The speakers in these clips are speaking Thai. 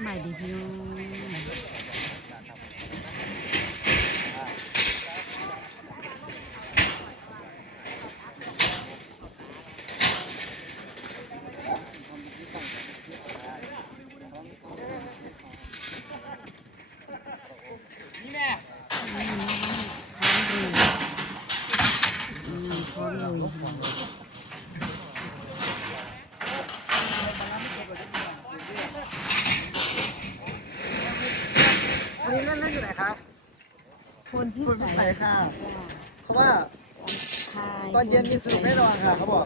ำบายดีพี่น้อง คนที่คุณพิใส่สัยค่ะเขาว่าคายตอนเย็นมีสนุกแน่นอนค่ะเขาบอก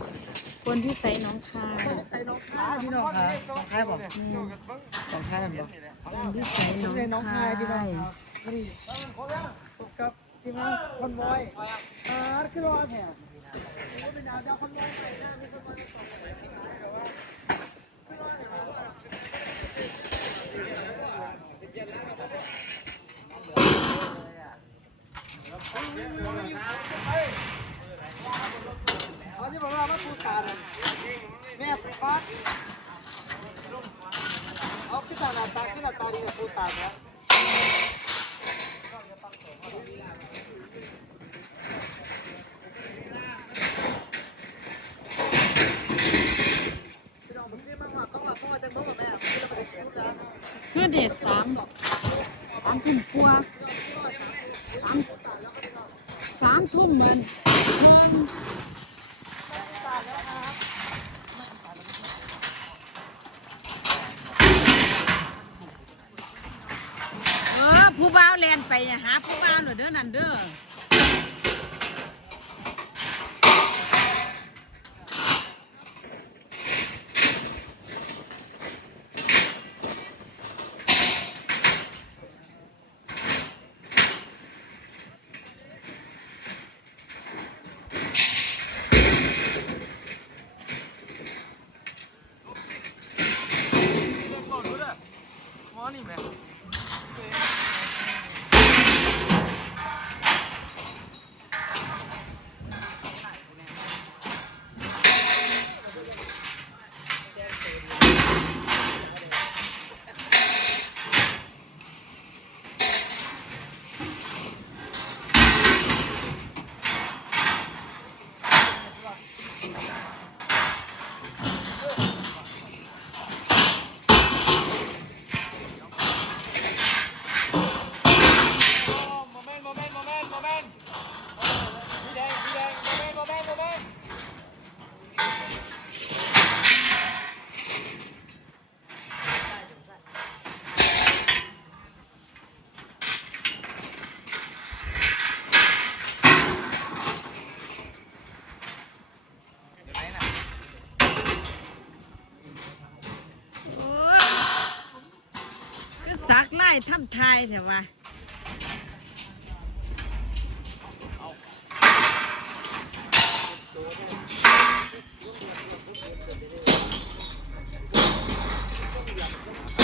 คนที่ใส่น้องคายใส่น้องคายพี่น้องค่ะน้องคายบอกอืมน้องคายบอกคนที่ใส่น้องใส่น้องคาคายยพี่น้องค่ะนี่พบกับทีมงานคนบอยอ่าคือรอแถวเป็นดาวดาวคนบอยใส่หน้ามีคนบอยมาตอบไปแต่ว่าคือรอแถว เขาที่บอกว่ามาปูตาเลยแม่ฟ้าเอาขึ้นตาหน้าตาขึ้นหน้าตาดีกับปูตาเนี่ยพี่อนทีากกว่าเขาว่าเขาว่าจะเมื่อกับแม่ที่เราไปได้ชุดนะคือเด็ดสามทุ่มกว่าสามสามทุ่มเหมือนมันเออผู้บ่าวแลนไปหาผู้บ่าวหน่อยเด้อนั่นเด้อ โอ้ยก็สักไล่ ทำทายแต่ว่าห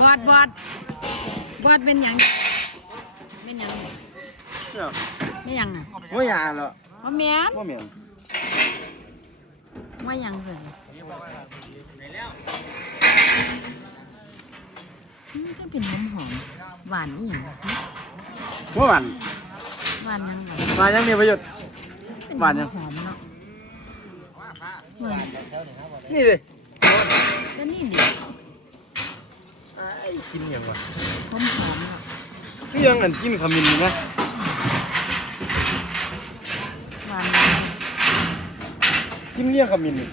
บอดบอดบอดเป็นหยังเป็นหยังไม่หยังอะไม่ยาหรอว่าแม่นว่าเหม็นว่าหยังสิเป็นหอมหอมหวานอีหยังเมื่อวานหวานยังไงมายังมีประโยชน์เป็นหวานยังหอมเนาะหวา นนี่เลยก็นี่เด็กกินยังวะหอมหอมเนาะนี่ยังอันกินขมิ้นอยู่นะหวานยังกินเลี้ยงขมิ้นนี่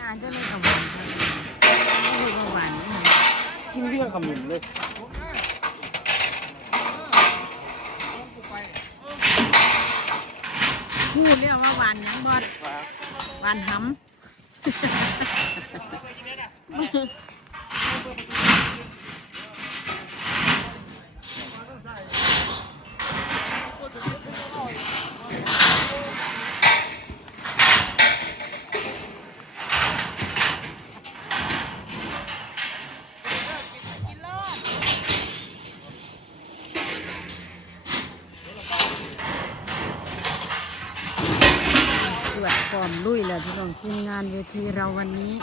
งานจะเลยกับหวานไม่รู้ว่าหวานอีหยังกินเลี้ยงขมิ้นเลย พูดเรื่องว่าหวานหยังบอดหวานหำ อมลุยแล้วพี่น้องทีมงานเวทีเราวันนี้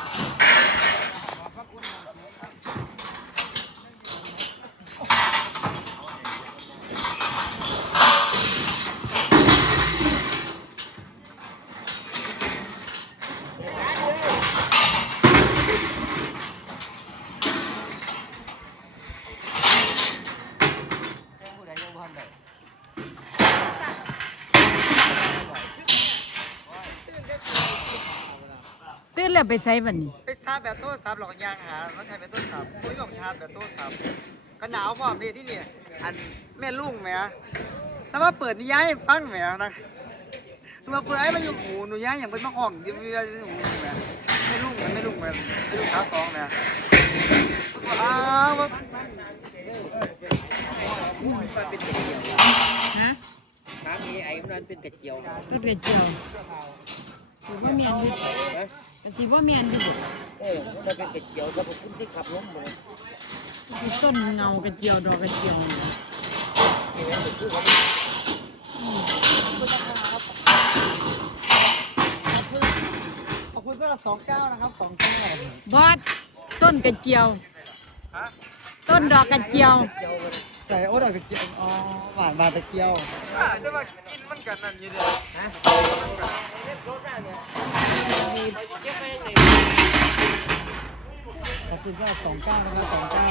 ตื่น แล้วไปใส่บันนี้ ไปชาร์จแบตโทรศัพท์หรอกยางหาแล้วใช้แบตโทรศัพท์คุยบอกชาร์จแบตโทรศัพท์ก็หนาวพร้อมดีที่นี่อันแม่ลุงแหม่แล้วมาเปิดนิยายให้ฟังแหม่นะมาเปิดไอ้มาอยู่หูหนูย้ายอย่างเป็นมะอ่องดิมีอะไรหูแหม่ไม่ลุงไม่ลุงแหม่ไม่ลุงขาสองแหม่อ้าวฮะน้ำนี้ไอ้มันเป็นกระเจียว ต้นกระเจียว สิว่าเมียนดูแต่สิว่าเมียนดูเออมันเป็นกระเจียวแล้วผมคุณที่ขับรถมาเลยคือต้นเงากระเจียวดอกกระเจียวนี่ขอบคุณสำหรับสองเก้านะครับสองเก้าบอสต้นกระเจียว ต้นดอกกระเจียว ใส่โอ๊ตดอกตะเกียบอ๋อหวานหวานตะเกียวได้มากินมันกันนั่นอยู่เดียวฮะรถได้เนี่ยขอบคุณสำหรับสองเก้านะครับสองเก้า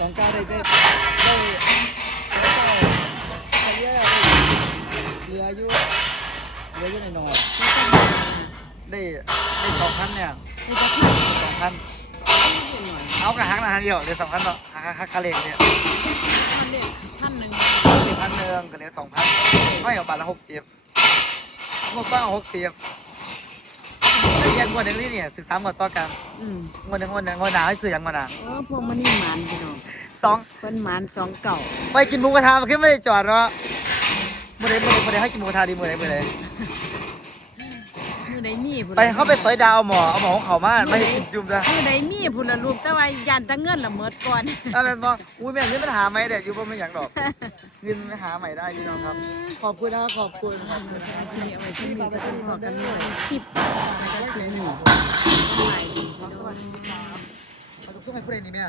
สองเก้าได้ได้ได้ได้เยอะเหลืออายุเหลืออายุหน่อยๆได้ได้สองพันเนี่ยไอ้จะขึ้นสองพัน เอากระหังนะฮะเดียวเดี๋ยวสองพันเนาะหักหักคาเลกเนี่ยมันเรียกท่านหนึ่งหนึ่งพันหนึ่งก็เหลือสองพันไม่เอาบาทละหกสิบงบก็เอาหกสิบถ้าเรียนงวดหนึ่งนี่เนี่ยศึกษางวดต่อกันอืมงวดหนึ่งงวดหนึ่งงวดหนาวให้ซื้ออย่างมาหนาเออพวกมันนี่หมานพี่น้องสองเพิ่นหมานสองเก่าไปกินหมูกระทะมาขึ้นไม่ได้จอดเนาะมื่อใดมื่อใดมื่อใดให้กินหมูกระทะดีมื่อใดมื่อใดมื อใดมีพุ่นไปเขาไปซอยดาวหมอเอาหมอของเขามาไม่ให้กินจุ่มจ้ะมือใดมีพุ่นละลูกแต่ว่ายันแตะเงินละเมิดก่อนอะไรบอกอุ้ยแม่งนี่ปัญหาไหมเด็กอยู่บ่ไม่อยากดอกเงินไม่หาใหม่ได้พี่น้องครับ ขอบคุณนะครับขอบคุณขอบคุณทีนี้เอาไว้ที่มีจะต้องพอกันเลยคลิปแล้วก็คือหนูไปดีขอบคุณครับขอบคุณให้ผู้ใดนี่แม่